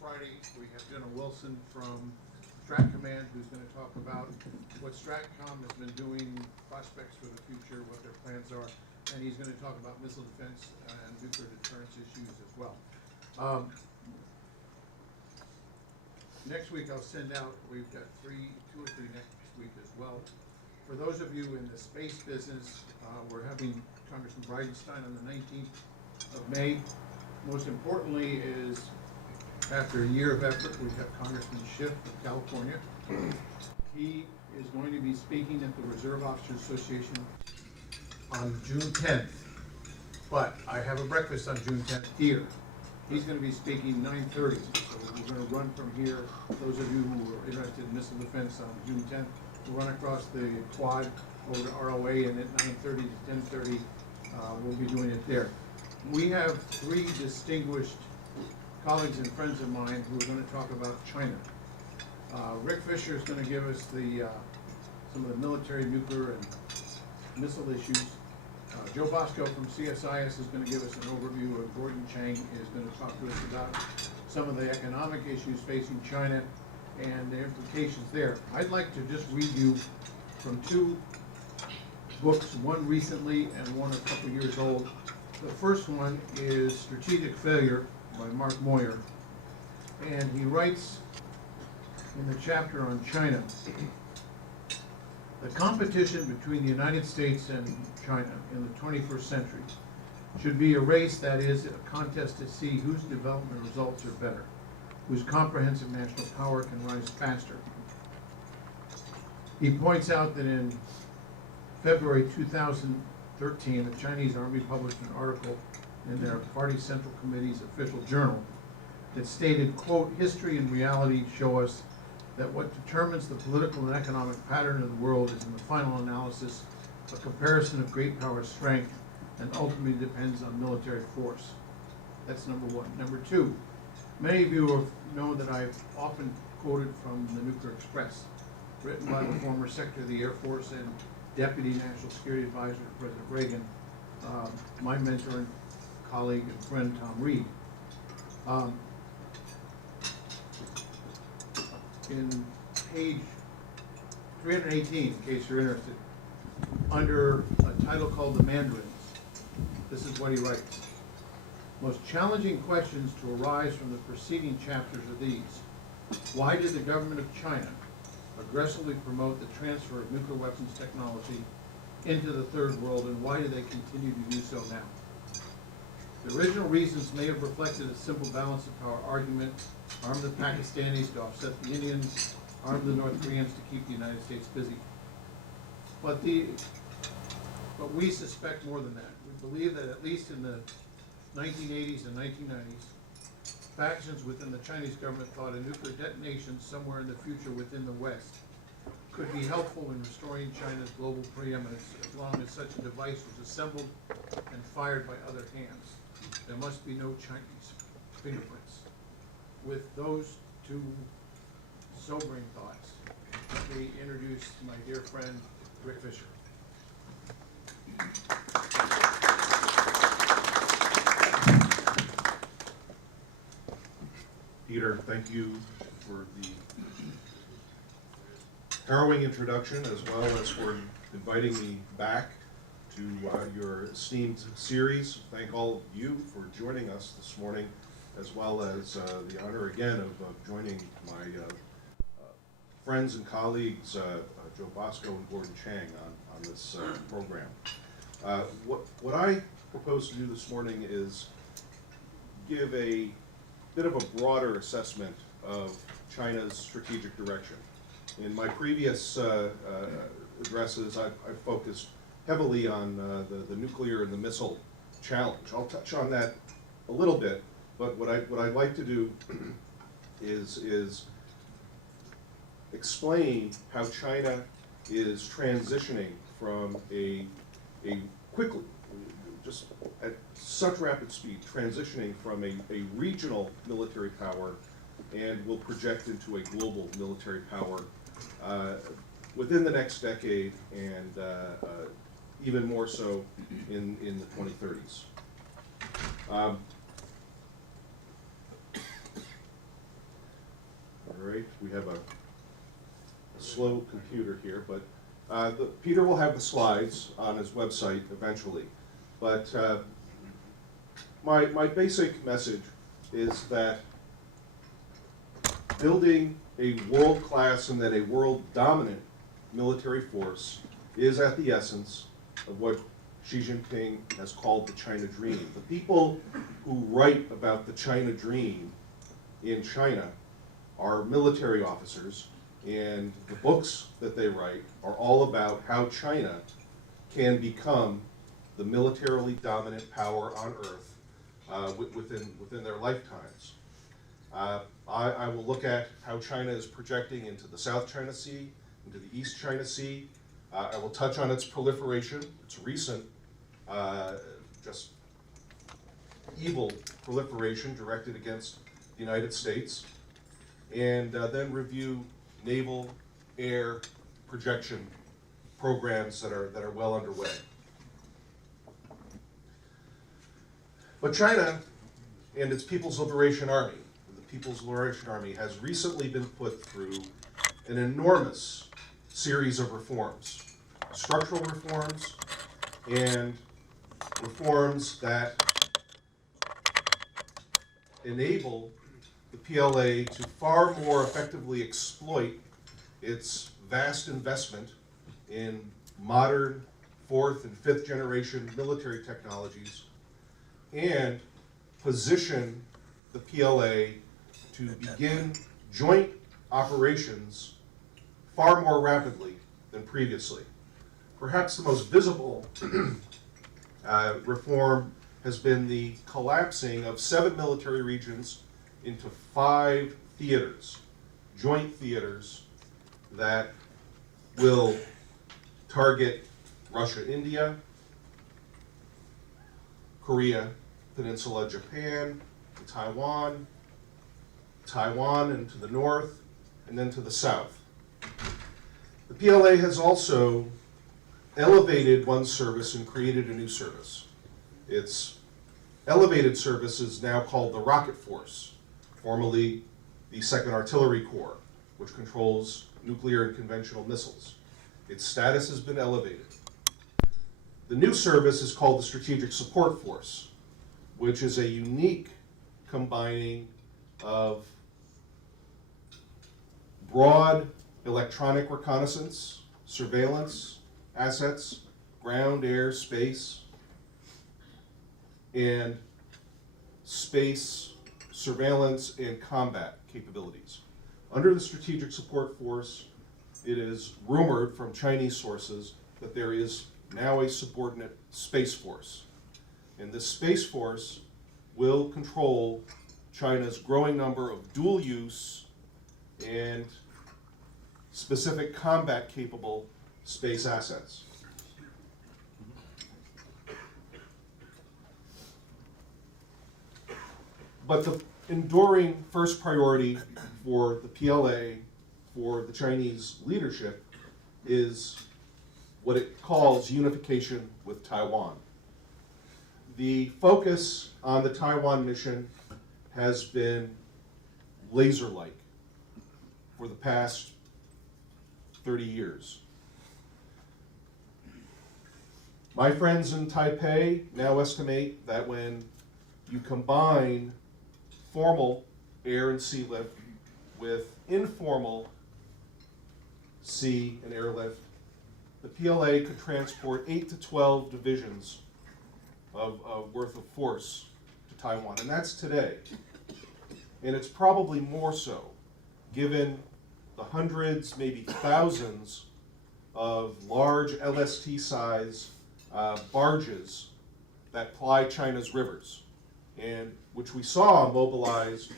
Friday, we have General Wilson from Strat Command, who's going to talk about what STRATCOM has been doing, prospects for the future, what their plans are, and he's going to talk about missile defense and nuclear deterrence issues as well. Next week I'll send out, we've got two or three next week as well. For those of you in the space business, we're having Congressman Bridenstine on the 19th of May. Most importantly is, after a year of effort, we've got Congressman Schiff of California. He is going to be speaking at the Reserve Officers Association on June 10th. But I have a breakfast on June 10th here. He's going to be speaking 9:30, so we're going to run from here. Those of you who are interested in missile defense on June 10th, we'll run across the quad over to ROA, and at 9:30 to 10:30, we'll be doing it there. We have three distinguished colleagues and friends of mine who are going to talk about China. Rick Fisher is going to give us some of the military, nuclear, and missile issues. Joe Bosco from CSIS is going to give us an overview, and Gordon Chang is going to talk to us about some of the economic issues facing China and the implications there. I'd like to just read you from two books, one recently and one a couple years old. The first one is Strategic Failure by Mark Moyer, and he writes in the chapter on China, the competition between the United States and China in the 21st century should be a race that is a contest to see whose development results are better, whose comprehensive national power can rise faster. He points out that in February 2013, the Chinese Army published an article in their Party Central Committee's official journal that stated, quote, history and reality show us that what determines the political and economic pattern of the world is in the final analysis a comparison of great power strength and ultimately depends on military force. That's number one. Number two, many of you know that I've often quoted from the Nuclear Express, written by the former Secretary of the Air Force and Deputy National Security Advisor to President Reagan, my mentor and colleague and friend Tom Reed. In page 318, in case you're interested, under a title called The Mandarins, this is what he writes. Most challenging questions to arise from the preceding chapters are these. Why did the government of China aggressively promote the transfer of nuclear weapons technology into the third world, and why do they continue to do so now? The original reasons may have reflected a simple balance of power argument: arm the Pakistanis to offset the Indians, arm the North Koreans to keep the United States busy. But we suspect more than that. We believe that at least in the 1980s and 1990s, factions within the Chinese government thought a nuclear detonation somewhere in the future within the West could be helpful in restoring China's global preeminence as long as such a device was assembled and fired by other hands. There must be no Chinese fingerprints. With those two sobering thoughts, let me introduce my dear friend, Rick Fisher. Peter, thank you for the harrowing introduction, as well as for inviting me back to your esteemed series. Thank all of you for joining us this morning, as well as the honor again of joining my friends and colleagues, Joe Bosco and Gordon Chang, on this program. What I propose to do this morning is give a bit of a broader assessment of China's strategic direction. In my previous addresses, I've focused heavily on the nuclear and the missile challenge. I'll touch on that a little bit, but what I'd like to do is explain how China is transitioning from a quickly, just at such rapid speed, transitioning from a regional military power and will project into a global military power within the next decade, and even more so in the 2030s. we have a slow computer here, but Peter will have the slides on his website eventually. But my basic message is that building a world-class and then a world-dominant military force is at the essence of what Xi Jinping has called the China Dream. The people who write about the China Dream in China are military officers, and the books that they write are all about how China can become the militarily dominant power on Earth within their lifetimes. I will look at how China is projecting into the South China Sea, into the East China Sea. I will touch on its proliferation, its recent, just evil proliferation directed against the United States, and then review naval, air, projection programs that are well underway. But China and its People's Liberation Army, the People's Liberation Army, has recently been put through an enormous series of reforms, structural reforms, and reforms that enable the PLA to far more effectively exploit its vast investment in modern fourth and fifth generation military technologies, and position the PLA to begin joint operations far more rapidly than previously. Perhaps the most visible reform has been the collapsing of 7 military regions into 5 theaters, joint theaters that will target Russia, India, Korea, Peninsula, Japan, Taiwan, Taiwan and to the north, and then to the south. The PLA has also elevated one service and created a new service. Its elevated service is now called the Rocket Force, formerly the 2nd Artillery Corps, which controls nuclear and conventional missiles. Its status has been elevated. The new service is called the Strategic Support Force, which is a unique combining of broad electronic reconnaissance, surveillance, assets, ground, air, space, and space surveillance and combat capabilities. Under the Strategic Support Force, it is rumored from Chinese sources that there is now a subordinate Space Force. And this Space Force will control China's growing number of dual-use and specific combat-capable space assets. But the enduring first priority for the PLA, for the Chinese leadership, is what it calls unification with Taiwan. The focus on the Taiwan mission has been laser-like for the past 30 years. My friends in Taipei now estimate that when you combine formal air and sea lift with informal sea and airlift, the PLA could transport 8 to 12 divisions of worth of force to Taiwan, and that's today. And it's probably more so, given the hundreds, maybe thousands of large LST size barges that ply China's rivers, and which we saw mobilized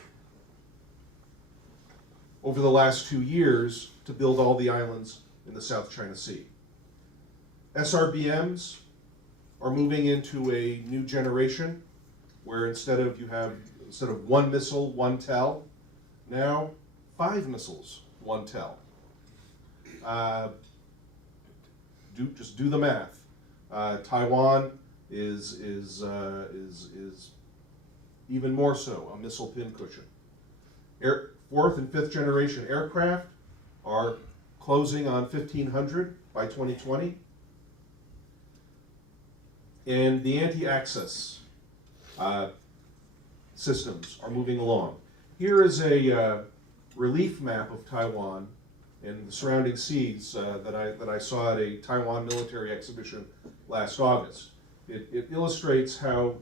over the last 2 years to build all the islands in the South China Sea. SRBMs are moving into a new generation where instead of 1 missile, 1 tell, now 5 missiles, 1 tell. Just do the math. Taiwan is even more so a missile pincushion. fourth and fifth generation aircraft are closing on 1,500 by 2020. And the anti-access systems are moving along. Here is a relief map of Taiwan and the surrounding seas that I saw at a Taiwan military exhibition last August. It illustrates how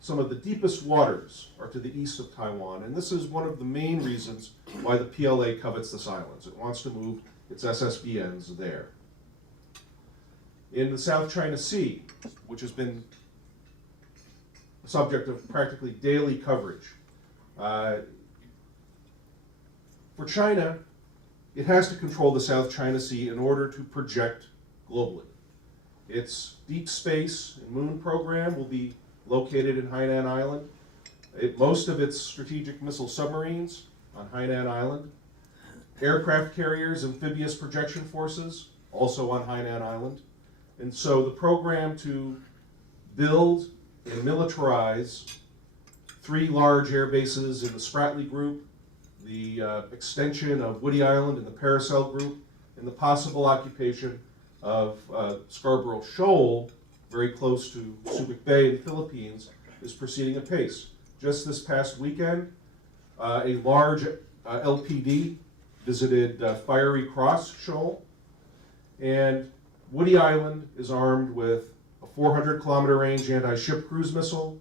some of the deepest waters are to the east of Taiwan, and this is one of the main reasons why the PLA covets this island. It wants to move its SSBNs there. In the South China Sea, which has been the subject of practically daily coverage, for China, it has to control the South China Sea in order to project globally. Its deep space and moon program will be located in Hainan Island. Most of its strategic missile submarines on Hainan Island. Aircraft carriers, amphibious projection forces, also on Hainan Island. And so the program to build and militarize 3 large air bases in the Spratly Group, the extension of Woody Island in the Paracel Group, and the possible occupation of Scarborough Shoal, very close to Subic Bay in the Philippines, is proceeding apace. Just this past weekend, a large LPD visited Fiery Cross Shoal, and Woody Island is armed with a 400-kilometer range anti-ship cruise missile,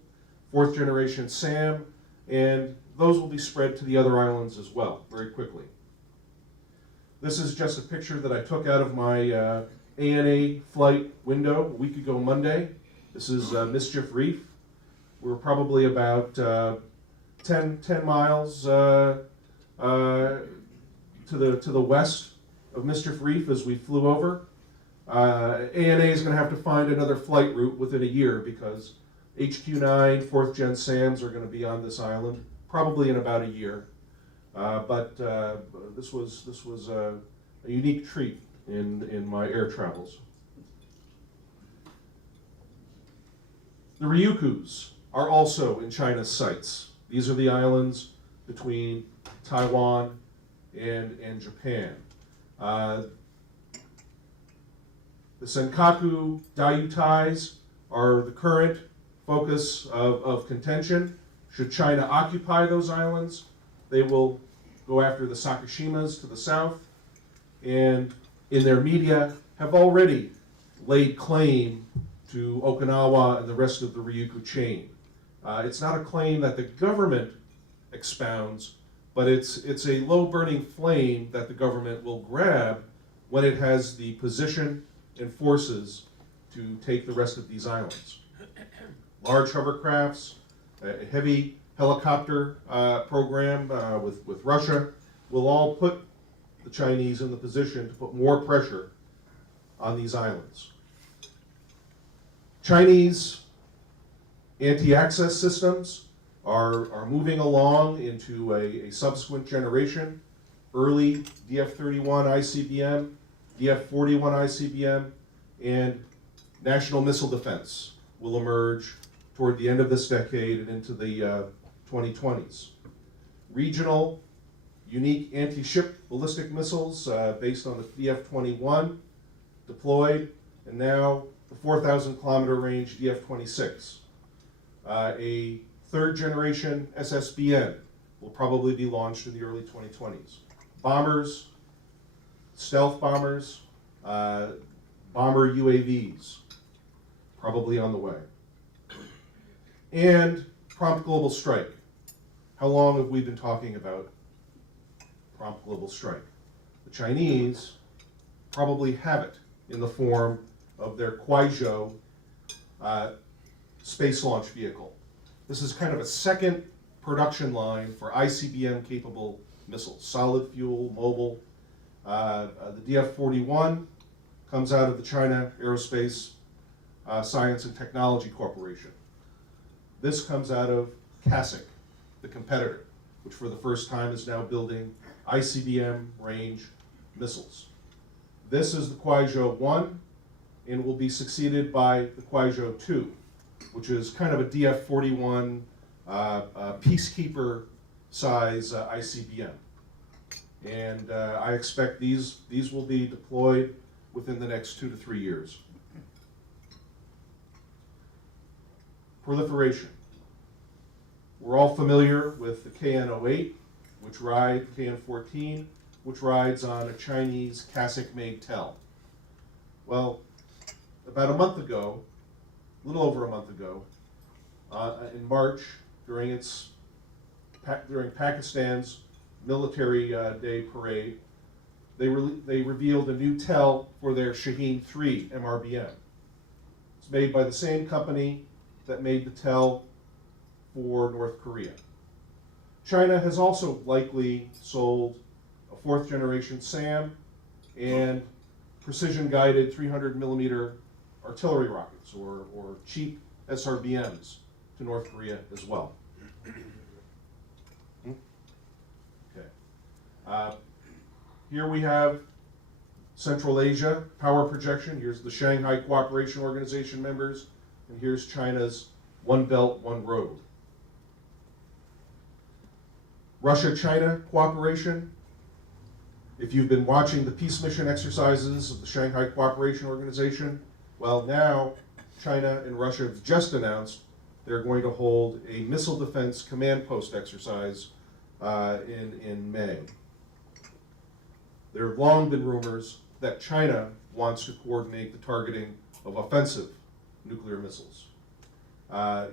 4th generation SAM, and those will be spread to the other islands as well, very quickly. This is just a picture that I took out of my ANA flight window a week ago Monday. This is Mischief Reef. We're probably about 10 miles to the west of Mischief Reef as we flew over. ANA is going to have to find another flight route within a year because HQ-9 4th Gen SAMs are going to be on this island probably in about a year. But this was a unique treat in my air travels. The Ryukyus are also in China's sights. These are the islands between Taiwan and Japan. The Senkaku Diaoyus are the current focus of contention. Should China occupy those islands, they will go after the Sakishimas to the south, and in their media have already laid claim to Okinawa and the rest of the Ryukyu chain. It's not a claim that the government expounds, but it's a low-burning flame that the government will grab when it has the position and forces to take the rest of these islands. Large hovercrafts, a heavy helicopter program with Russia will all put the Chinese in the position to put more pressure on these islands. Chinese anti-access systems are moving along into a subsequent generation. Early DF-31 ICBM, DF-41 ICBM, and national missile defense will emerge toward the end of this decade and into the 2020s. Regional, unique anti-ship ballistic missiles based on the DF-21 deployed, and now the 4,000-kilometer range DF-26. A 3rd generation SSBN will probably be launched in the early 2020s. Bombers, stealth bombers, bomber UAVs, probably on the way. And prompt global strike. How long have we been talking about prompt global strike? The Chinese probably have it in the form of their Kuaizhou space launch vehicle. This is kind of a second production line for ICBM-capable missiles, solid fuel, mobile. The DF-41 comes out of the China Aerospace Science and Technology Corporation. This comes out of CASIC, the competitor, which for the first time is now building ICBM range missiles. This is the Kuaizhou 1 and will be succeeded by the Kuaizhou 2, which is kind of a DF-41 peacekeeper size ICBM. And I expect these will be deployed within the next 2 to 3 years. Proliferation. We're all familiar with the KN-08, KN-14, which rides on a Chinese Casic-made TEL. Well, about a month ago, a little over a month ago, in March, during Pakistan's Military Day parade, they revealed a new TEL for their Shaheen-3 MRBM. It's made by the same company that made the TEL for North Korea. China has also likely sold a 4th generation SAM and precision-guided 300mm artillery rockets, or cheap SRBMs, to North Korea as well. Okay. Here we have Central Asia power projection. Here's the Shanghai Cooperation Organization members, and here's China's One Belt, One Road. Russia-China cooperation. If you've been watching the peace mission exercises of the Shanghai Cooperation Organization, well, now China and Russia have just announced they're going to hold a missile defense command post exercise in May. There have long been rumors that China wants to coordinate the targeting of offensive nuclear missiles.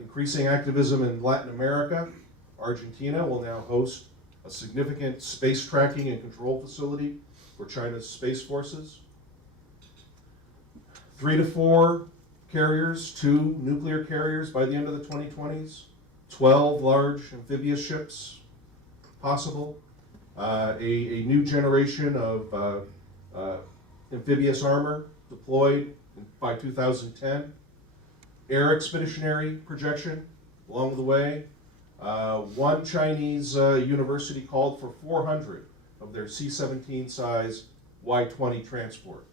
Increasing activism in Latin America. Argentina will now host a significant space tracking and control facility for China's space forces. 3 to 4 carriers, 2 nuclear carriers by the end of the 2020s, 12 large amphibious ships possible, a new generation of amphibious armor deployed by 2010, air expeditionary projection along the way. One Chinese university called for 400 of their C-17 size Y-20 transport.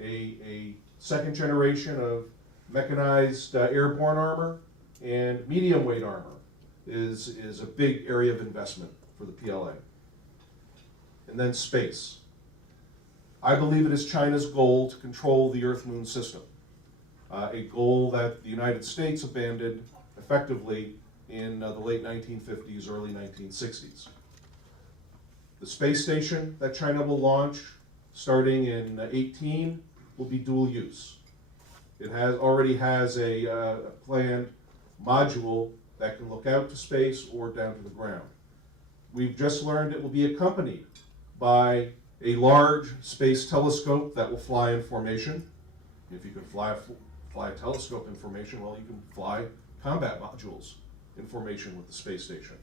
A second generation of mechanized airborne armor and medium weight armor is a big area of investment for the PLA. And then space. I believe it is China's goal to control the Earth-Moon system, a goal that the United States abandoned effectively in the late 1950s, early 1960s. The space station that China will launch starting in 18 will be dual use. It already has a planned module that can look out to space or down to the ground. We've just learned it will be accompanied by a large space telescope that will fly in formation. If you can fly a telescope in formation, well, you can fly combat modules in formation with the space station.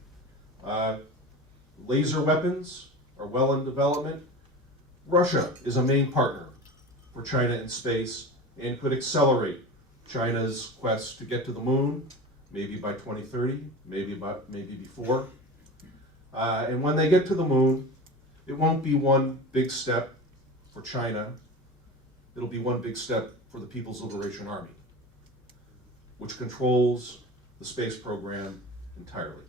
Laser weapons are well in development. Russia is a main partner for China in space and could accelerate China's quest to get to the moon, maybe by 2030, maybe before. And when they get to the moon, it won't be one big step for China. It'll be one big step for the People's Liberation Army, which controls the space program entirely.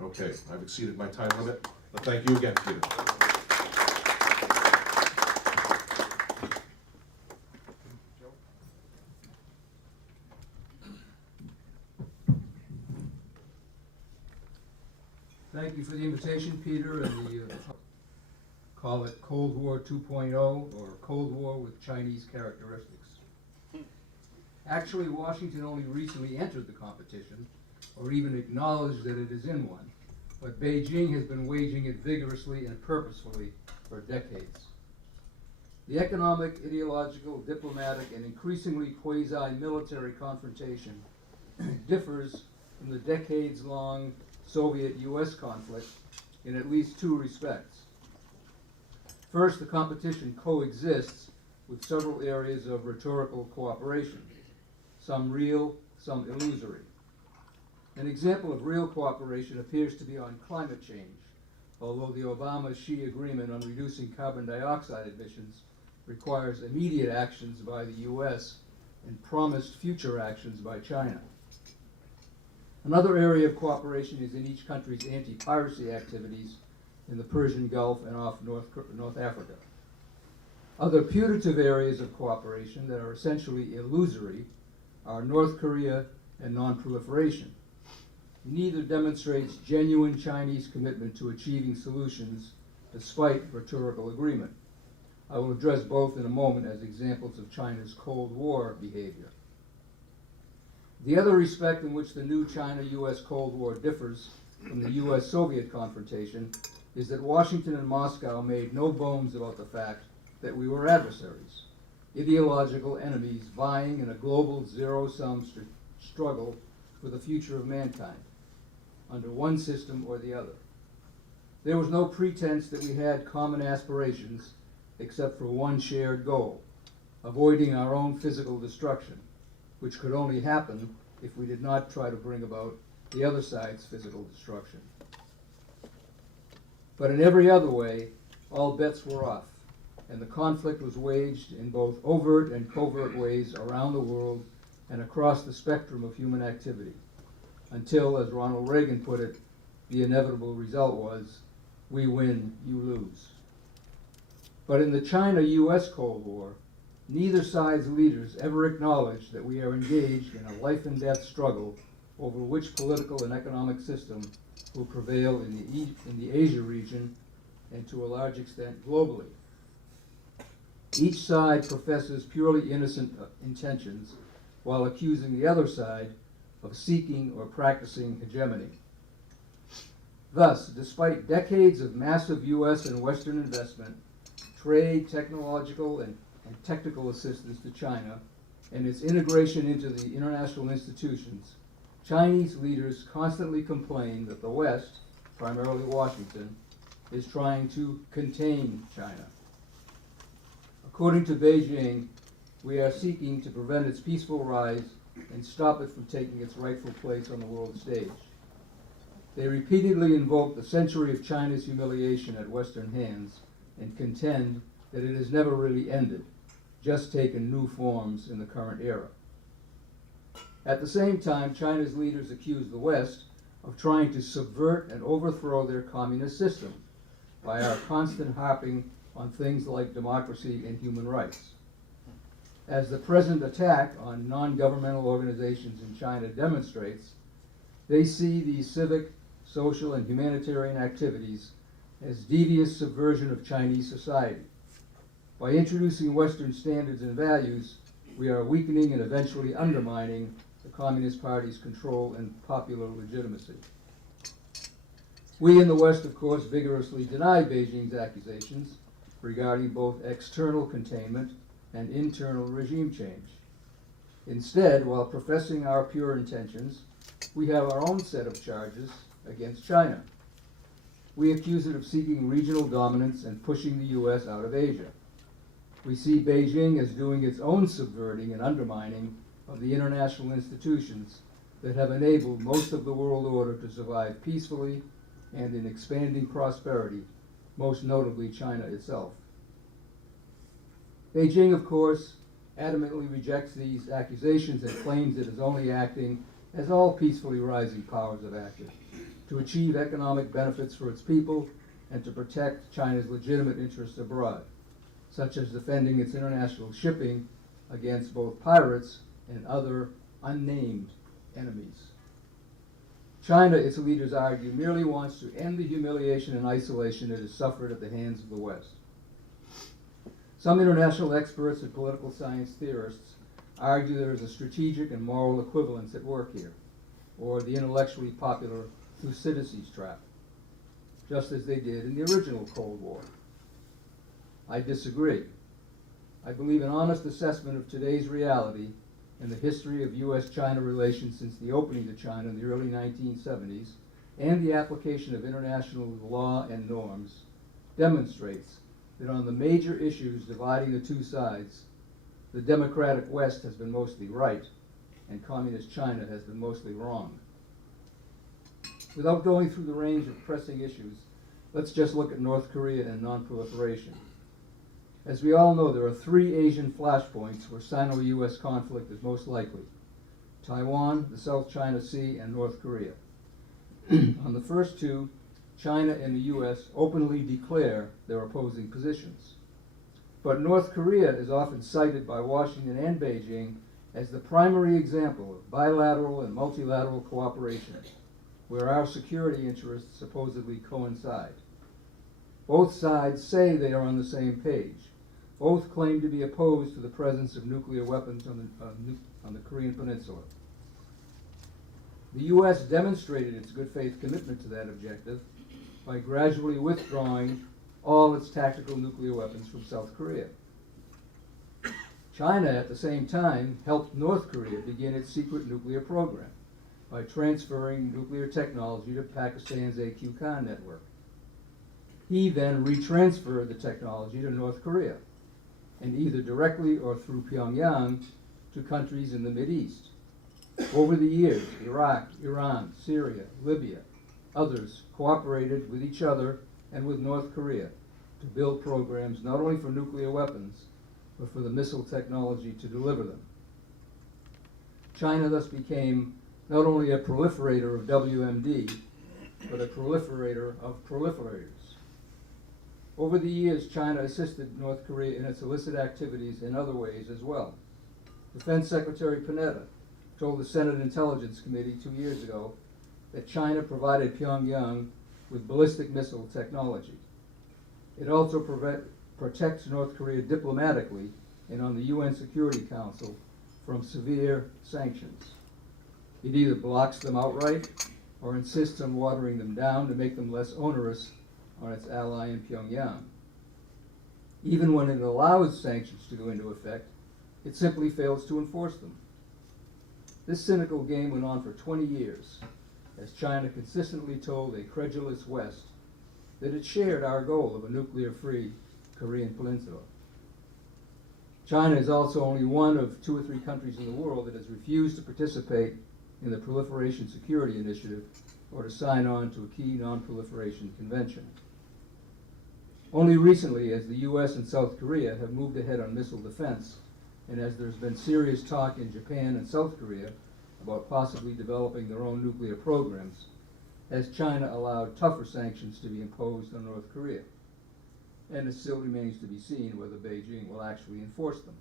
Okay, I've exceeded my time limit, but thank you again, Peter. Thank you for the invitation, Peter, and the call it Cold War 2.0 or Cold War with Chinese characteristics. Actually, Washington only recently entered the competition, or even acknowledged that it is in one, but Beijing has been waging it vigorously and purposefully for decades. The economic, ideological, diplomatic, and increasingly quasi-military confrontation differs from the decades-long Soviet-US conflict in at least 2 respects. First, the competition coexists with several areas of rhetorical cooperation, some real, some illusory. An example of real cooperation appears to be on climate change, although the Obama-Xi agreement on reducing carbon dioxide emissions requires immediate actions by the US and promised future actions by China. Another area of cooperation is in each country's anti-piracy activities in the Persian Gulf and off North Africa. Other putative areas of cooperation that are essentially illusory are North Korea and non-proliferation. Neither demonstrates genuine Chinese commitment to achieving solutions despite rhetorical agreement. I will address both in a moment as examples of China's Cold War behavior. The other respect in which the new China-US Cold War differs from the US-Soviet confrontation is that Washington and Moscow made no bones about the fact that we were adversaries, ideological enemies vying in a global zero-sum struggle for the future of mankind, under one system or the other. There was no pretense that we had common aspirations except for one shared goal, avoiding our own physical destruction, which could only happen if we did not try to bring about the other side's physical destruction. But in every other way, all bets were off, and the conflict was waged in both overt and covert ways around the world and across the spectrum of human activity, until, as Ronald Reagan put it, the inevitable result was, we win, you lose. But in the China-US Cold War, neither side's leaders ever acknowledged that we are engaged in a life-and-death struggle over which political and economic system will prevail in the Asia region and to a large extent globally. Each side professes purely innocent intentions while accusing the other side of seeking or practicing hegemony. Thus, despite decades of massive US and Western investment, trade, technological, and technical assistance to China, and its integration into the international institutions, Chinese leaders constantly complain that the West, primarily Washington, is trying to contain China. According to Beijing, we are seeking to prevent its peaceful rise and stop it from taking its rightful place on the world stage. They repeatedly invoke the century of China's humiliation at Western hands and contend that it has never really ended, just taken new forms in the current era. At the same time, China's leaders accuse the West of trying to subvert and overthrow their communist system by our constant harping on things like democracy and human rights. As the present attack on non-governmental organizations in China demonstrates, they see these civic, social, and humanitarian activities as devious subversion of Chinese society. By introducing Western standards and values, we are weakening and eventually undermining the Communist Party's control and popular legitimacy. We in the West, of course, vigorously deny Beijing's accusations regarding both external containment and internal regime change. Instead, while professing our pure intentions, we have our own set of charges against China. We accuse it of seeking regional dominance and pushing the US out of Asia. We see Beijing as doing its own subverting and undermining of the international institutions that have enabled most of the world order to survive peacefully and in expanding prosperity, most notably China itself. Beijing, of course, adamantly rejects these accusations and claims it is only acting, as all peacefully rising powers have acted, to achieve economic benefits for its people and to protect China's legitimate interests abroad, such as defending its international shipping against both pirates and other unnamed enemies. China, its leaders argue, merely wants to end the humiliation and isolation it has suffered at the hands of the West. Some international experts and political science theorists argue there is a strategic and moral equivalence at work here, or the intellectually popular Thucydides trap, just as they did in the original Cold War. I disagree. I believe an honest assessment of today's reality and the history of US-China relations since the opening to China in the early 1970s and the application of international law and norms demonstrates that on the major issues dividing the two sides, the democratic West has been mostly right and communist China has been mostly wrong. Without going through the range of pressing issues, let's just look at North Korea and non-proliferation. As we all know, there are three Asian flashpoints where Sino-US conflict is most likely: Taiwan, the South China Sea, and North Korea. On the first two, China and the US openly declare their opposing positions. But North Korea is often cited by Washington and Beijing as the primary example of bilateral and multilateral cooperation, where our security interests supposedly coincide. Both sides say they are on the same page. Both claim to be opposed to the presence of nuclear weapons on the Korean Peninsula. The U.S. demonstrated its good faith commitment to that objective by gradually withdrawing all its tactical nuclear weapons from South Korea. China, at the same time, helped North Korea begin its secret nuclear program by transferring nuclear technology to Pakistan's AQ Khan network. He then retransferred the technology to North Korea, and either directly or through Pyongyang to countries in the Mideast. Over the years, Iraq, Iran, Syria, Libya, others cooperated with each other and with North Korea to build programs not only for nuclear weapons, but for the missile technology to deliver them. China thus became not only a proliferator of WMD, but a proliferator of proliferators. Over the years, China assisted North Korea in its illicit activities in other ways as well. Defense Secretary Panetta told the Senate Intelligence Committee 2 years ago that China provided Pyongyang with ballistic missile technology. It also protects North Korea diplomatically and on the UN Security Council from severe sanctions. It either blocks them outright or insists on watering them down to make them less onerous on its ally in Pyongyang. Even when it allows sanctions to go into effect, it simply fails to enforce them. This cynical game went on for 20 years, as China consistently told a credulous West that it shared our goal of a nuclear-free Korean Peninsula. China is also only one of 2 or 3 countries in the world that has refused to participate in the Proliferation Security Initiative or to sign on to a key non-proliferation convention. Only recently, as the US and South Korea have moved ahead on missile defense, and as there's been serious talk in Japan and South Korea about possibly developing their own nuclear programs, has China allowed tougher sanctions to be imposed on North Korea. And it still remains to be seen whether Beijing will actually enforce them.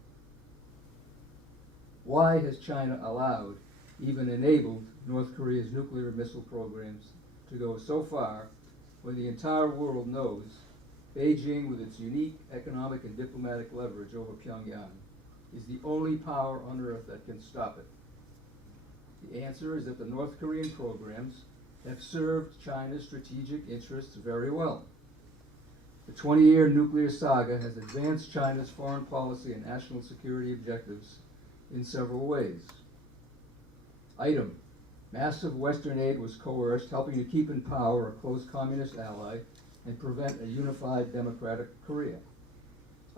Why has China allowed, even enabled, North Korea's nuclear missile programs to go so far when the entire world knows Beijing, with its unique economic and diplomatic leverage over Pyongyang, is the only power on earth that can stop it? The answer is that the North Korean programs have served China's strategic interests very well. The 20-year nuclear saga has advanced China's foreign policy and national security objectives in several ways. Item: massive Western aid was coerced, helping to keep in power a close communist ally and prevent a unified democratic Korea.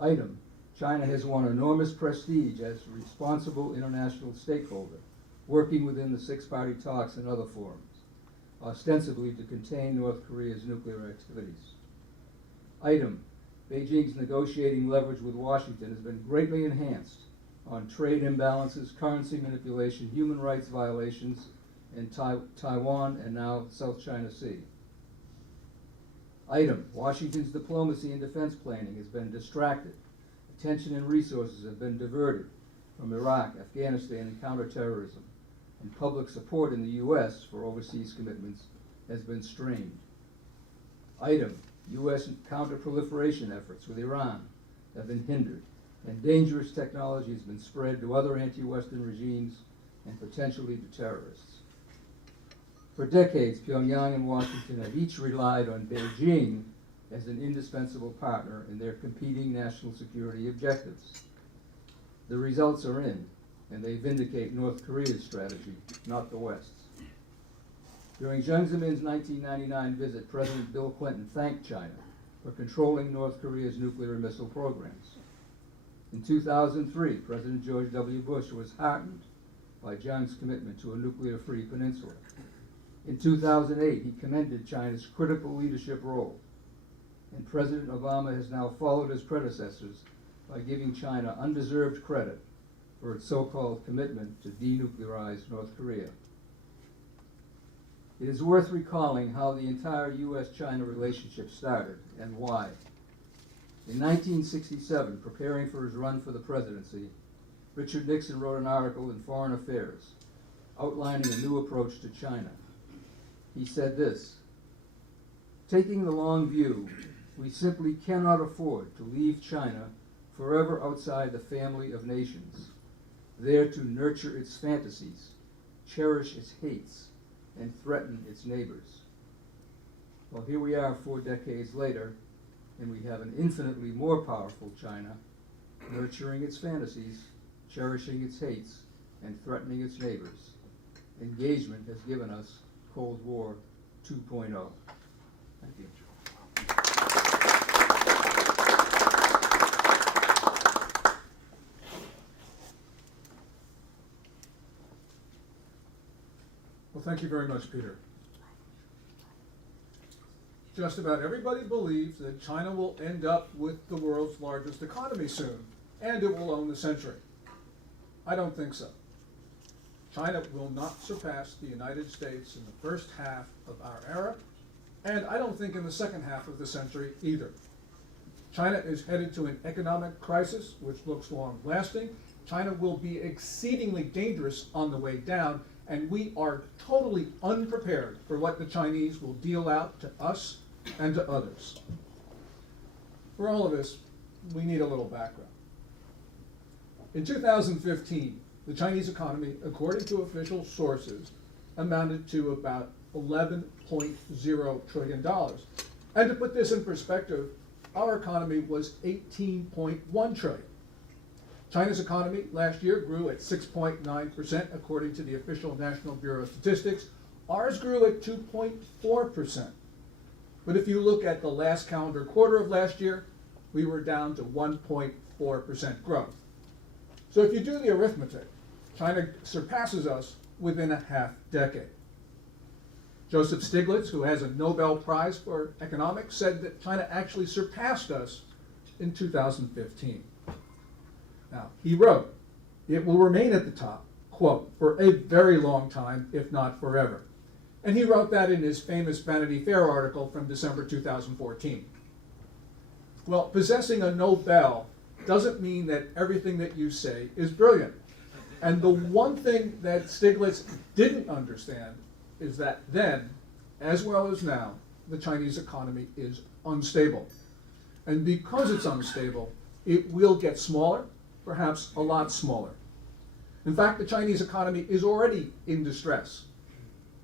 Item: China has won enormous prestige as a responsible international stakeholder, working within the six-party talks and other forums, ostensibly to contain North Korea's nuclear activities. Item: Beijing's negotiating leverage with Washington has been greatly enhanced on trade imbalances, currency manipulation, human rights violations in Taiwan and now South China Sea. Item: Washington's diplomacy and defense planning has been distracted. Attention and resources have been diverted from Iraq, Afghanistan, and counterterrorism, and public support in the U.S. for overseas commitments has been strained. Item: U.S. counter-proliferation efforts with Iran have been hindered, and dangerous technology has been spread to other anti-Western regimes and potentially to terrorists. For decades, Pyongyang and Washington have each relied on Beijing as an indispensable partner in their competing national security objectives. The results are in, and they vindicate North Korea's strategy, not the West's. During Jiang Zemin's 1999 visit, President Bill Clinton thanked China for controlling North Korea's nuclear missile programs. In 2003, President George W. Bush was heartened by Jiang's commitment to a nuclear-free peninsula. In 2008, he commended China's critical leadership role, and President Obama has now followed his predecessors by giving China undeserved credit for its so-called commitment to denuclearize North Korea. It is worth recalling how the entire U.S.-China relationship started and why. In 1967, preparing for his run for the presidency, Richard Nixon wrote an article in Foreign Affairs outlining a new approach to China. He said this: "Taking the long view, we simply cannot afford to leave China forever outside the family of nations, there to nurture its fantasies, cherish its hates, and threaten its neighbors." Well, here we are 4 decades later, and we have an infinitely more powerful China, nurturing its fantasies, cherishing its hates, and threatening its neighbors. Engagement has given us Cold War 2.0. Thank you. Well, thank you very much, Peter. Just about everybody believes that China will end up with the world's largest economy soon, and it will own the century. I don't think so. China will not surpass the United States in the first half of our era, and I don't think in the second half of the century either. China is headed to an economic crisis which looks long-lasting. China will be exceedingly dangerous on the way down, and we are totally unprepared for what the Chinese will deal out to us and to others. For all of this, we need a little background. In 2015, the Chinese economy, according to official sources, amounted to about $11.0 trillion. And to put this in perspective, our economy was $18.1 trillion. China's economy last year grew at 6.9%, according to the official National Bureau of Statistics. Ours grew at 2.4%. But if you look at the last calendar quarter of last year, we were down to 1.4% growth. So if you do the arithmetic, China surpasses us within a half decade. Joseph Stiglitz, who has a Nobel Prize for economics, said that China actually surpassed us in 2015. Now, he wrote, "It will remain at the top, quote, for a very long time, if not forever." And he wrote that in his famous Vanity Fair article from December 2014. Well, possessing a Nobel doesn't mean that everything that you say is brilliant. And the one thing that Stiglitz didn't understand is that then, as well as now, the Chinese economy is unstable. And because it's unstable, it will get smaller, perhaps a lot smaller. In fact, the Chinese economy is already in distress.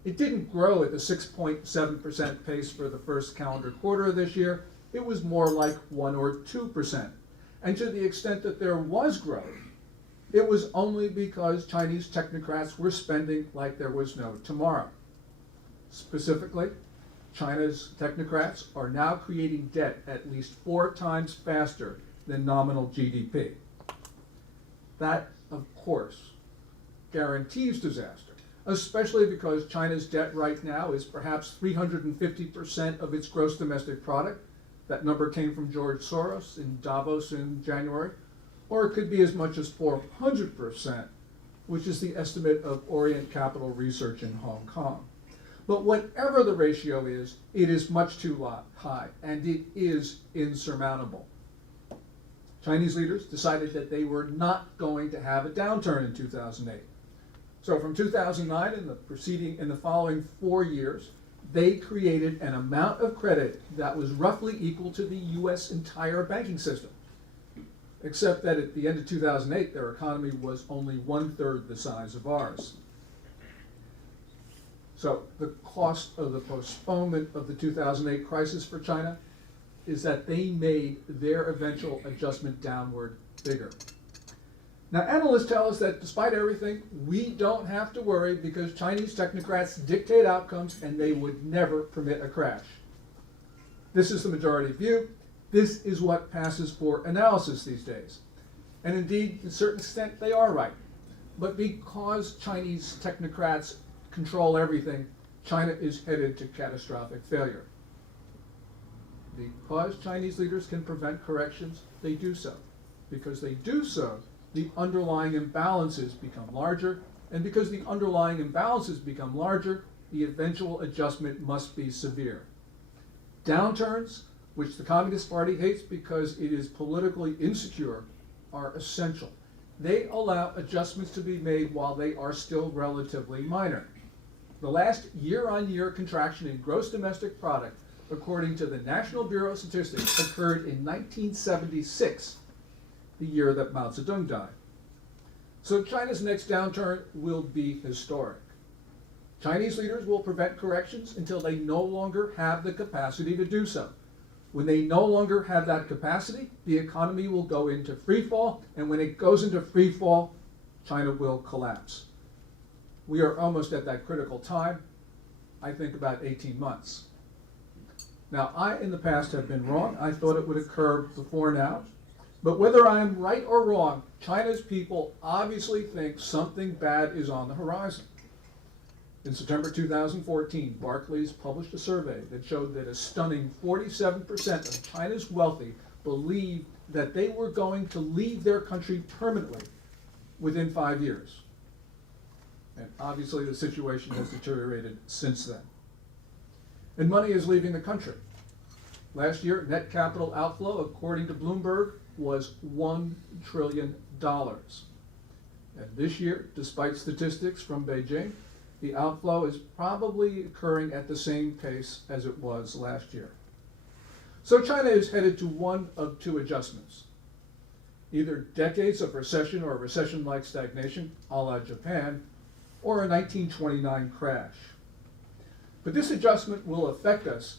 It didn't grow at the 6.7% pace for the first calendar quarter of this year. It was more like 1 or 2%. And to the extent that there was growth, it was only because Chinese technocrats were spending like there was no tomorrow. Specifically, China's technocrats are now creating debt at least 4 times faster than nominal GDP. That, of course, guarantees disaster, especially because China's debt right now is perhaps 350% of its gross domestic product. That number came from George Soros in Davos in January. Or it could be as much as 400%, which is the estimate of Orient Capital Research in Hong Kong. But whatever the ratio is, it is much too high, and it is insurmountable. Chinese leaders decided that they were not going to have a downturn in 2008. So from 2009 and the following 4 years, they created an amount of credit that was roughly equal to the US entire banking system. Except that at the end of 2008, their economy was only 1/3 the size of ours. So the cost of the postponement of the 2008 crisis for China is that they made their eventual adjustment downward bigger. Now, analysts tell us that despite everything, we don't have to worry because Chinese technocrats dictate outcomes and they would never permit a crash. This is the majority view. This is what passes for analysis these days. And indeed, to a certain extent, they are right. But because Chinese technocrats control everything, China is headed to catastrophic failure. Because Chinese leaders can prevent corrections, they do so. Because they do so, the underlying imbalances become larger, and because the underlying imbalances become larger, the eventual adjustment must be severe. Downturns, which the Communist Party hates because it is politically insecure, are essential. They allow adjustments to be made while they are still relatively minor. The last year-on-year contraction in gross domestic product, according to the National Bureau of Statistics, occurred in 1976, the year that Mao Zedong died. So China's next downturn will be historic. Chinese leaders will prevent corrections until they no longer have the capacity to do so. When they no longer have that capacity, the economy will go into free fall, and when it goes into free fall, China will collapse. We are almost at that critical time, I think about 18 months. Now, I in the past have been wrong. I thought it would occur before now. But whether I am right or wrong, China's people obviously think something bad is on the horizon. In September 2014, Barclays published a survey that showed that a stunning 47% of China's wealthy believed that they were going to leave their country permanently within 5 years. And obviously the situation has deteriorated since then. And money is leaving the country. Last year, net capital outflow, according to Bloomberg, was $1 trillion. And this year, despite statistics from Beijing, the outflow is probably occurring at the same pace as it was last year. So China is headed to one of two adjustments. Either decades of recession or recession-like stagnation, a la Japan, or a 1929 crash. But this adjustment will affect us,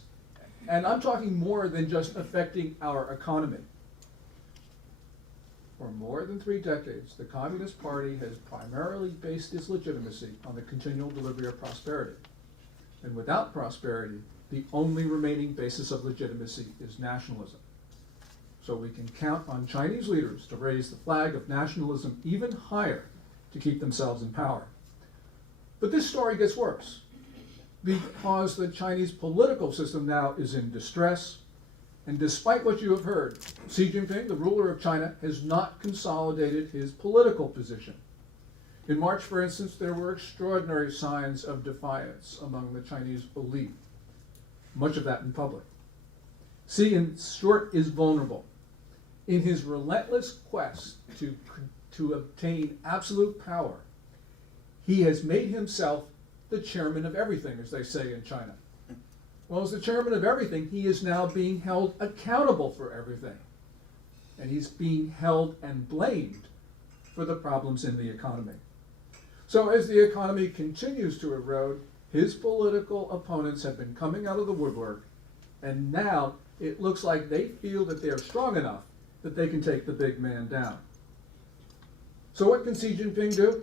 and I'm talking more than just affecting our economy. For more than 3 decades, the Communist Party has primarily based its legitimacy on the continual delivery of prosperity. And without prosperity, the only remaining basis of legitimacy is nationalism. So we can count on Chinese leaders to raise the flag of nationalism even higher to keep themselves in power. But this story gets worse, because the Chinese political system now is in distress. And despite what you have heard, Xi Jinping, the ruler of China, has not consolidated his political position. In March, for instance, there were extraordinary signs of defiance among the Chinese elite, much of that in public. Xi, in short, is vulnerable. In his relentless quest to obtain absolute power, he has made himself the chairman of everything, as they say in China. Well, as the chairman of everything, he is now being held accountable for everything. And he's being held and blamed for the problems in the economy. So as the economy continues to erode, his political opponents have been coming out of the woodwork, and now it looks like they feel that they're strong enough that they can take the big man down. So what can Xi Jinping do?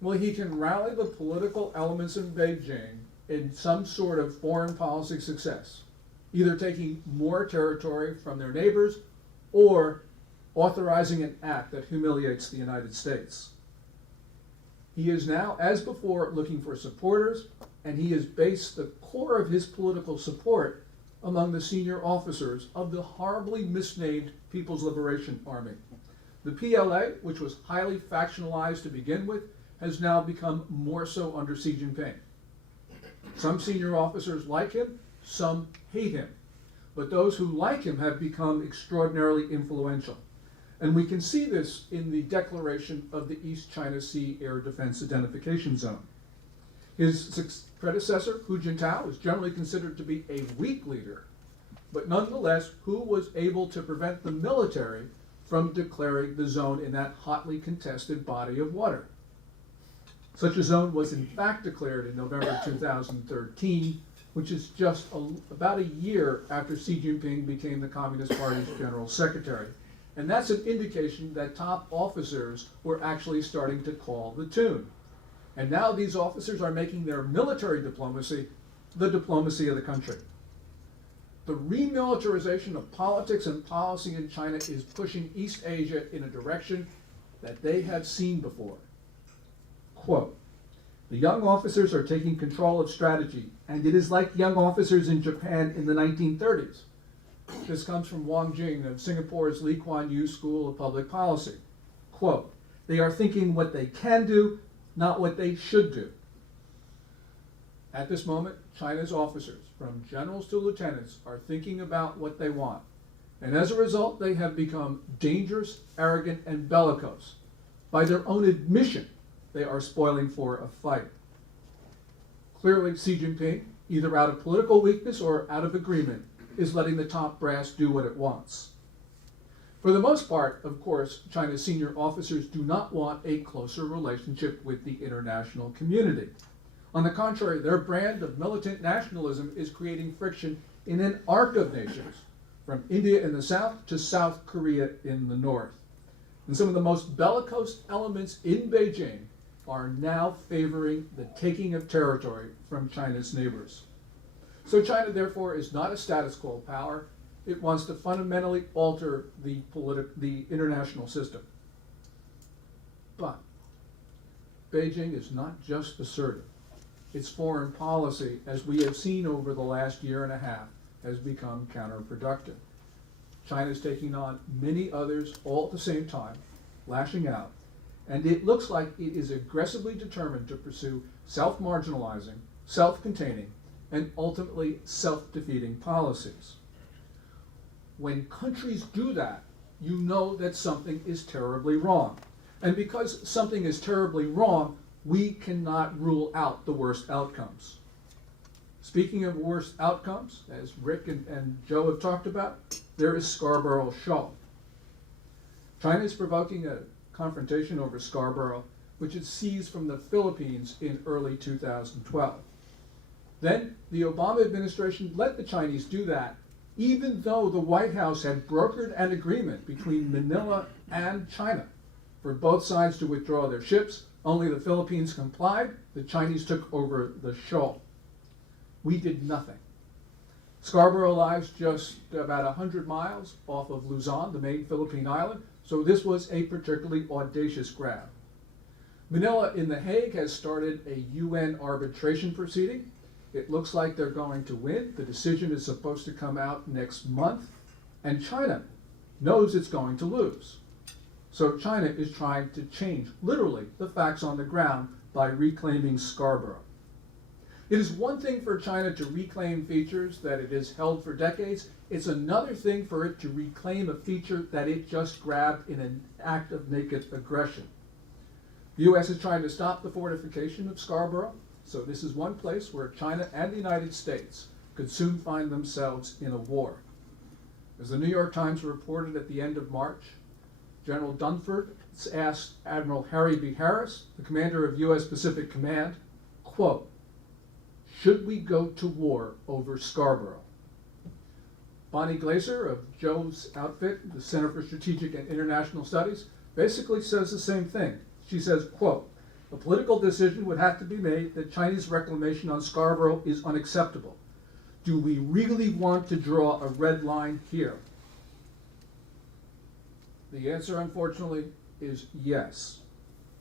Well, he can rally the political elements in Beijing in some sort of foreign policy success, either taking more territory from their neighbors or authorizing an act that humiliates the United States. He is now, as before, looking for supporters, and he has based the core of his political support among the senior officers of the horribly misnamed People's Liberation Army. The PLA, which was highly factionalized to begin with, has now become more so under Xi Jinping. Some senior officers like him, some hate him. But those who like him have become extraordinarily influential. And we can see this in the declaration of the East China Sea Air Defense Identification Zone. His predecessor, Hu Jintao, is generally considered to be a weak leader, but nonetheless, Hu was able to prevent the military from declaring the zone in that hotly contested body of water. Such a zone was in fact declared in November 2013, which is just about a year after Xi Jinping became the Communist Party's general secretary. And that's an indication that top officers were actually starting to call the tune. And now these officers are making their military diplomacy the diplomacy of the country. The remilitarization of politics and policy in China is pushing East Asia in a direction that they have seen before. Quote, "The young officers are taking control of strategy, and it is like young officers in Japan in the 1930s. This comes from Wang Jing of Singapore's Lee Kuan Yew School of Public Policy. Quote, "They are thinking what they can do, not what they should do." At this moment, China's officers, from generals to lieutenants, are thinking about what they want. And as a result, they have become dangerous, arrogant, and bellicose. By their own admission, they are spoiling for a fight. Clearly, Xi Jinping, either out of political weakness or out of agreement, is letting the top brass do what it wants. For the most part, of course, China's senior officers do not want a closer relationship with the international community. On the contrary, their brand of militant nationalism is creating friction in an arc of nations, from India in the south to South Korea in the north. And some of the most bellicose elements in Beijing are now favoring the taking of territory from China's neighbors. So China, therefore, is not a status quo power. It wants to fundamentally alter the international system. But Beijing is not just assertive. Its foreign policy, as we have seen over the last year and a half, has become counterproductive. China is taking on many others all at the same time, lashing out, and it looks like it is aggressively determined to pursue self-marginalizing, self-containing, and ultimately self-defeating policies. When countries do that, you know that something is terribly wrong. And because something is terribly wrong, we cannot rule out the worst outcomes. Speaking of worst outcomes, as Rick and Joe have talked about, there is Scarborough Shoal. China is provoking a confrontation over Scarborough, which it seized from the Philippines in early 2012. Then the Obama administration let the Chinese do that, even though the White House had brokered an agreement between Manila and China for both sides to withdraw their ships. Only the Philippines complied. The Chinese took over the shoal. We did nothing. Scarborough lies just about 100 miles off of Luzon, the main Philippine island, so this was a particularly audacious grab. Manila in The Hague has started a UN arbitration proceeding. It looks like they're going to win. The decision is supposed to come out next month, and China knows it's going to lose. So China is trying to change, literally, the facts on the ground by reclaiming Scarborough. It is one thing for China to reclaim features that it has held for decades. It's another thing for it to reclaim a feature that it just grabbed in an act of naked aggression. The U.S. is trying to stop the fortification of Scarborough, so this is one place where China and the United States could soon find themselves in a war. As the New York Times reported at the end of March, General Dunford asked Admiral Harry B. Harris, the commander of U.S. Pacific Command, quote, "Should we go to war over Scarborough?" Bonnie Glaser of Joe's outfit, the Center for Strategic and International Studies, basically says the same thing. She says, quote, "A political decision would have to be made that Chinese reclamation on Scarborough is unacceptable. Do we really want to draw a red line here?" The answer, unfortunately, is yes.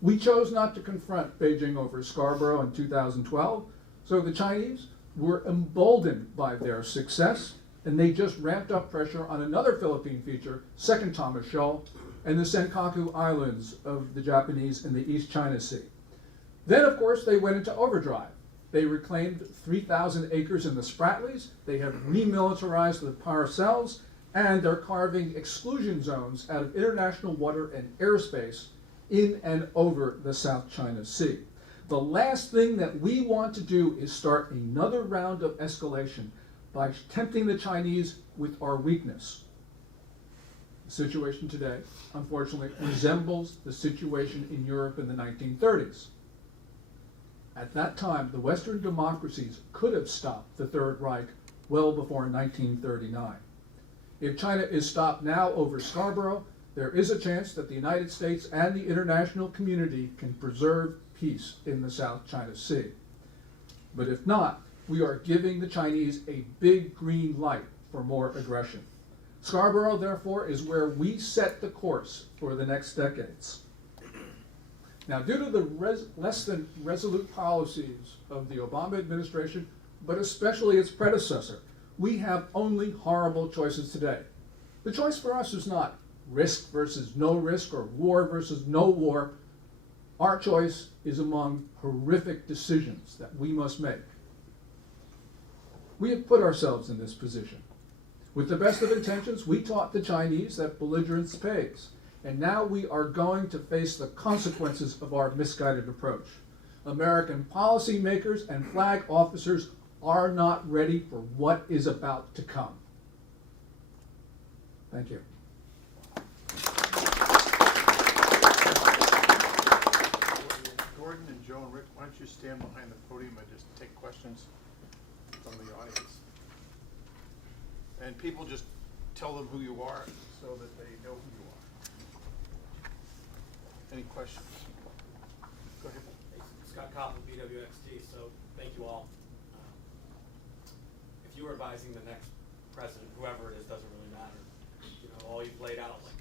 We chose not to confront Beijing over Scarborough in 2012, so the Chinese were emboldened by their success, and they just ramped up pressure on another Philippine feature, Second Thomas Shoal, and the Senkaku Islands of the Japanese in the East China Sea. Then, of course, they went into overdrive. They reclaimed 3,000 acres in the Spratlys, they have remilitarized the Paracels, and they're carving exclusion zones out of international water and airspace in and over the South China Sea. The last thing that we want to do is start another round of escalation by tempting the Chinese with our weakness. The situation today, unfortunately, resembles the situation in Europe in the 1930s. At that time, the Western democracies could have stopped the Third Reich well before 1939. If China is stopped now over Scarborough, there is a chance that the United States and the international community can preserve peace in the South China Sea. But if not, we are giving the Chinese a big green light for more aggression. Scarborough, therefore, is where we set the course for the next decades. Now, due to the less than resolute policies of the Obama administration, but especially its predecessor, we have only horrible choices today. The choice for us is not risk versus no risk or war versus no war. Our choice is among horrific decisions that we must make. We have put ourselves in this position. With the best of intentions, we taught the Chinese that belligerence pays. And now we are going to face the consequences of our misguided approach. American policymakers and flag officers are not ready for what is about to come. Thank you. Gordon and Joe and Rick, why don't you stand behind the podium and just take questions from the audience? And people just tell them who you are so that they know who you are. Any questions? Go ahead. Scott Koppel, BWXT, so thank you all. If you were advising the next president, whoever it is, doesn't really matter. You know, all you've laid out, like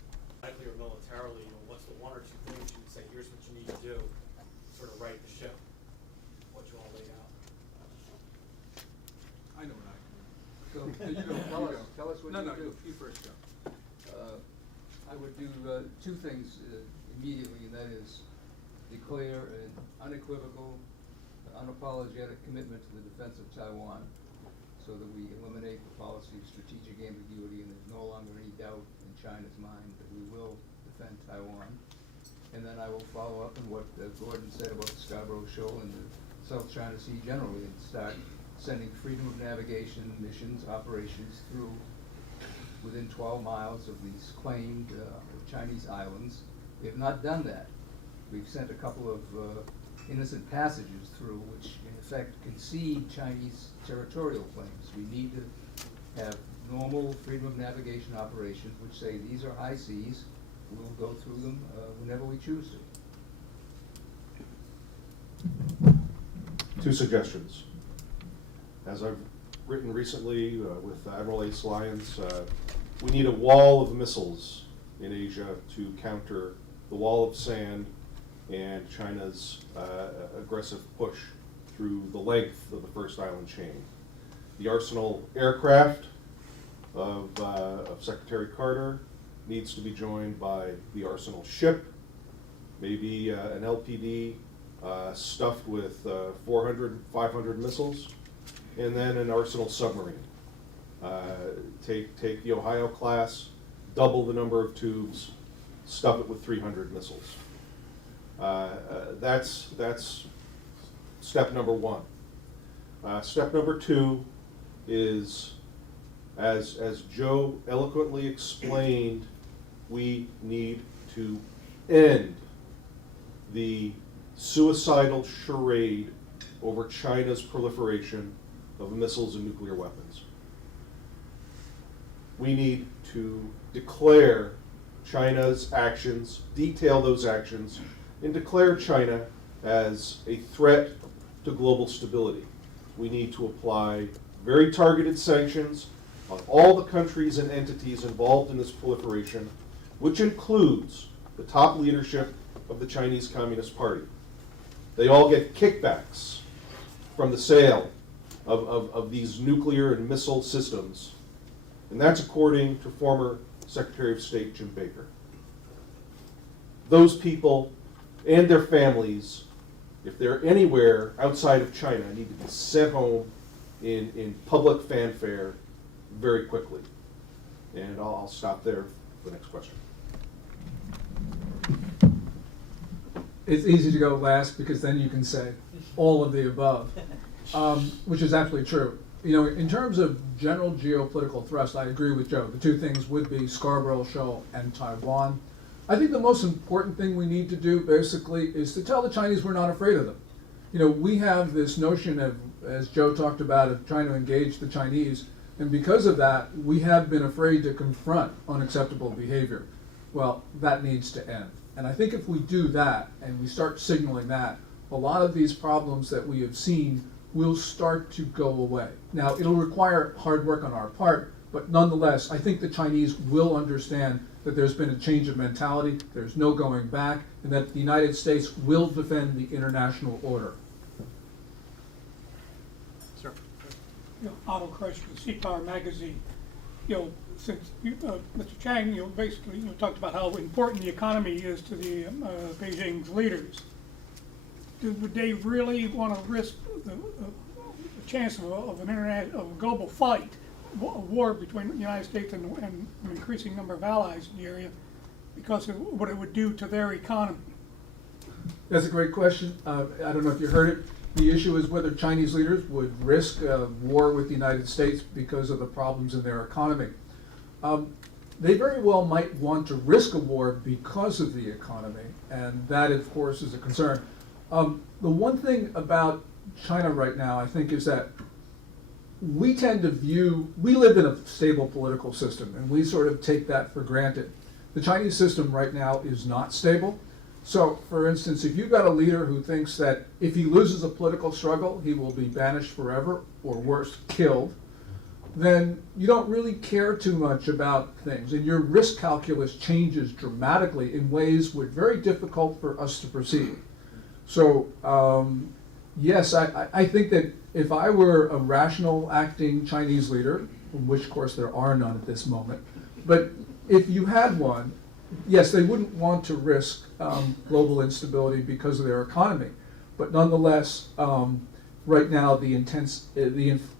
politically or militarily, you know, what's the one or two things you would say, here's what you need to do, sort of right the ship, what you all laid out? I know what I can do. So, You go. tell us what No, you no, do. you first, Joe. I would do two things immediately, and that is declare an unequivocal, unapologetic commitment to the defense of Taiwan, so that we eliminate the policy of strategic ambiguity, and there's no longer any doubt in China's mind that we will defend Taiwan. And then I will follow up on what Gordon said about the Scarborough Shoal and the South China Sea generally, and start sending freedom of navigation missions, operations through within 12 miles of these claimed Chinese islands. We have not done that. We've sent a couple of innocent passages through, which in effect concede Chinese territorial claims. We need to have normal freedom of navigation operations which say these are high seas, we'll go through them whenever we choose to. Two suggestions. As I've written recently with Admiral Ace Lyons, we need a wall of missiles in Asia to counter the wall of sand and China's aggressive push through the length of the first island chain. The Arsenal aircraft of Secretary Carter needs to be joined by the Arsenal ship, maybe an LPD stuffed with 400, 500 missiles, and then an Arsenal submarine. Take the Ohio class, double the number of tubes, stuff it with 300 missiles. That's step number one. Step number two is, as Joe eloquently explained, we need to end the suicidal charade over China's proliferation of missiles and nuclear weapons. We need to declare China's actions, detail those actions, and declare China as a threat to global stability. We need to apply very targeted sanctions on all the countries and entities involved in this proliferation, which includes the top leadership of the Chinese Communist Party. They all get kickbacks from the sale of these nuclear and missile systems, and that's according to former Secretary of State Jim Baker. Those people and their families, if they're anywhere outside of China, need to be sent home in public fanfare very quickly. And I'll stop there for the next question. It's easy to go last because then you can say all of the above, which is absolutely true. You know, in terms of general geopolitical thrust, I agree with Joe. The two things would be Scarborough Shoal and Taiwan. I think the most important thing we need to do basically is to tell the Chinese we're not afraid of them. You know, we have this notion of, as Joe talked about, of trying to engage the Chinese, and because of that, we have been afraid to confront unacceptable behavior. Well, that needs to end. And I think if we do that, and we start signaling that, a lot of these problems that we have seen will start to go away. Now, it'll require hard work on our part, but nonetheless, I think the Chinese will understand that there's been a change of mentality, there's no going back, and that the United States will defend the international order. Sir. You know, Otto Kresch with Sea Power Magazine. You know, since Mr. Chang, you know, basically, you know, talked about how important the economy is to the Beijing's leaders. Would they really want to risk the chance of of a global fight, a war between the United States and an increasing number of allies in the area, because of what it would do to their economy? That's a great question. I don't know if you heard it. The issue is whether Chinese leaders would risk a war with the United States because of the problems in their economy. They very well might want to risk a war because of the economy, and that, of course, is a concern. The one thing about China right now, I think, is that we tend to we live in a stable political system, and we sort of take that for granted. The Chinese system right now is not stable. So, for instance, if you've got a leader who thinks that if he loses a political struggle, he will be banished forever, or worse, killed, then you don't really care too much about things, and your risk calculus changes dramatically in ways which are very difficult for us to perceive. So, yes, I think that if I were a rational acting Chinese leader, which of course there are none at this moment, but if you had one, yes, they wouldn't want to risk global instability because of their economy. But nonetheless, right now the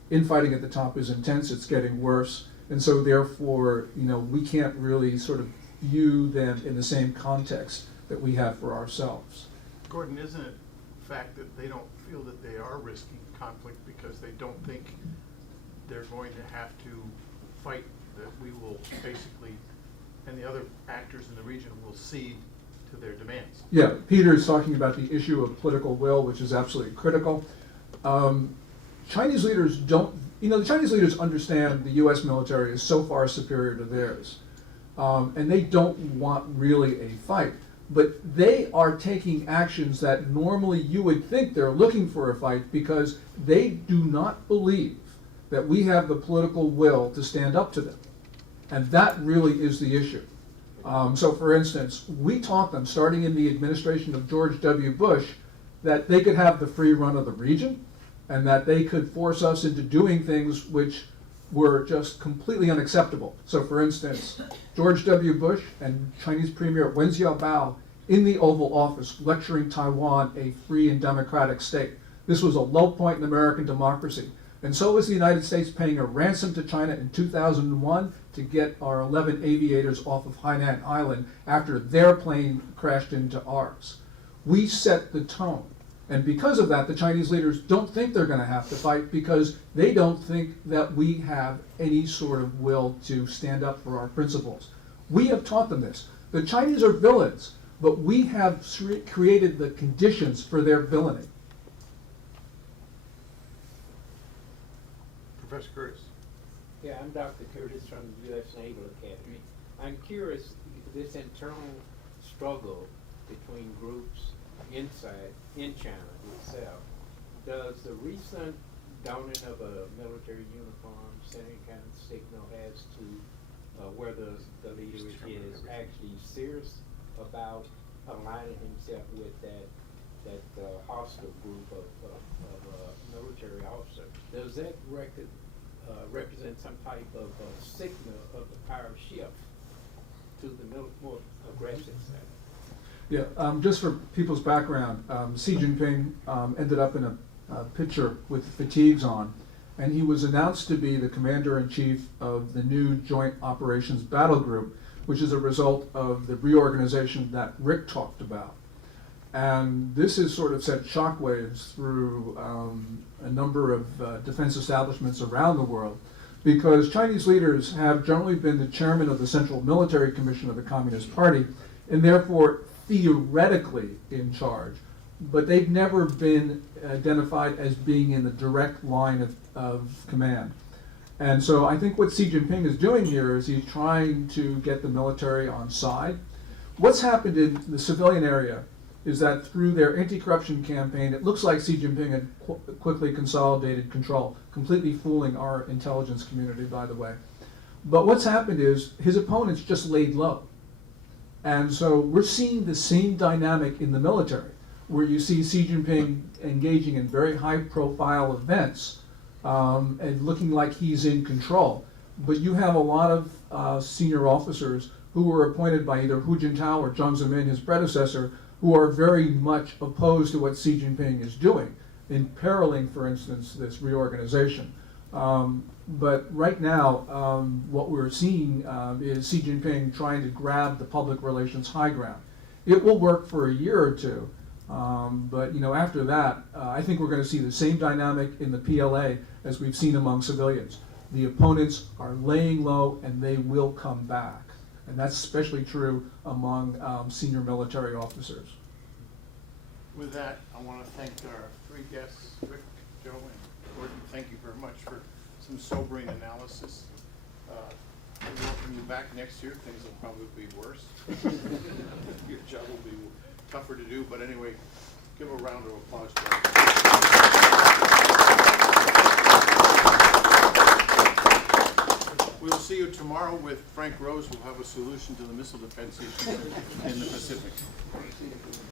infighting at the top is intense, it's getting worse, and so therefore, we can't really sort of view them in the same context that we have for ourselves. Gordon, isn't it a fact that they don't feel that they are risking conflict because they don't think they're going to have to fight, that we will basically, and the other actors in the region will cede to their demands? Yeah, Peter is talking about the issue of political will, which is absolutely critical. Chinese leaders the Chinese leaders understand the U.S. military is so far superior to theirs, and they don't want really a fight. But they are taking actions that normally you would think they're looking for a fight because they do not believe that we have the political will to stand up to them. And that really is the issue. So for instance, we taught them, starting in the administration of George W. Bush, that they could have the free run of the region and that they could force us into doing things which were just completely unacceptable. So for instance, George W. Bush and Chinese Premier Wen Jiabao in the Oval Office lecturing Taiwan a free and democratic state. This was a low point in American democracy. And so was the United States paying a ransom to China in 2001 to get our 11 aviators off of Hainan Island after their plane crashed into ours. We set the tone. And because of that, the Chinese leaders don't think they're going to have to fight because they don't think that we have any sort of will to stand up for our principles. We have taught them this. The Chinese are villains, but we have created the conditions for their villainy. Professor Curtis. Yeah, I'm Dr. Curtis from the U.S. Naval Academy. I'm curious, this internal struggle between groups in China itself, does the recent donning of a military uniform send any kind of signal as to whether the leader is actually serious about aligning himself with that hostile group of military officers? Does that represent some type of signal of the power shift to the more aggressive side? Yeah, just for people's background, Xi Jinping ended up in a picture with fatigues on, and he was announced to be the commander-in-chief of the new Joint Operations Battle Group, which is a result of the reorganization that Rick talked about. And this has sort of sent shockwaves through a number of defense establishments around the world, because Chinese leaders have generally been the chairman of the Central Military Commission of the Communist Party, and therefore theoretically in charge, but they've never been identified as being in the direct line of command. And so I think what Xi Jinping is doing here is he's trying to get the military on side. What's happened in the civilian area is that through their anti-corruption campaign, it looks like Xi Jinping had quickly consolidated control, completely fooling our intelligence community, by the way. But what's happened is his opponents just laid low. And so we're seeing the same dynamic in the military, where you see Xi Jinping engaging in very high-profile events and looking like he's in control. But you have a lot of senior officers who were appointed by either Hu Jintao or Jiang Zemin, his predecessor, who are very much opposed to what Xi Jinping is doing. imperiling, for instance, this reorganization. But right now, what we're seeing is Xi Jinping trying to grab the public relations high ground. It will work for a year or two, but after that, I think we're going to see the same dynamic in the PLA as we've seen among civilians. The opponents are laying low, and they will come back, and that's especially true among senior military officers. With that, I want to thank our three guests, Rick, Joe, and Gordon. Thank you very much for some sobering analysis. We welcome you back next year. Things will probably be worse. Your job will be tougher to do, but anyway, give a round of applause to them. We'll see you tomorrow with Frank Rose, who'll have a solution to the missile defense issue in the Pacific.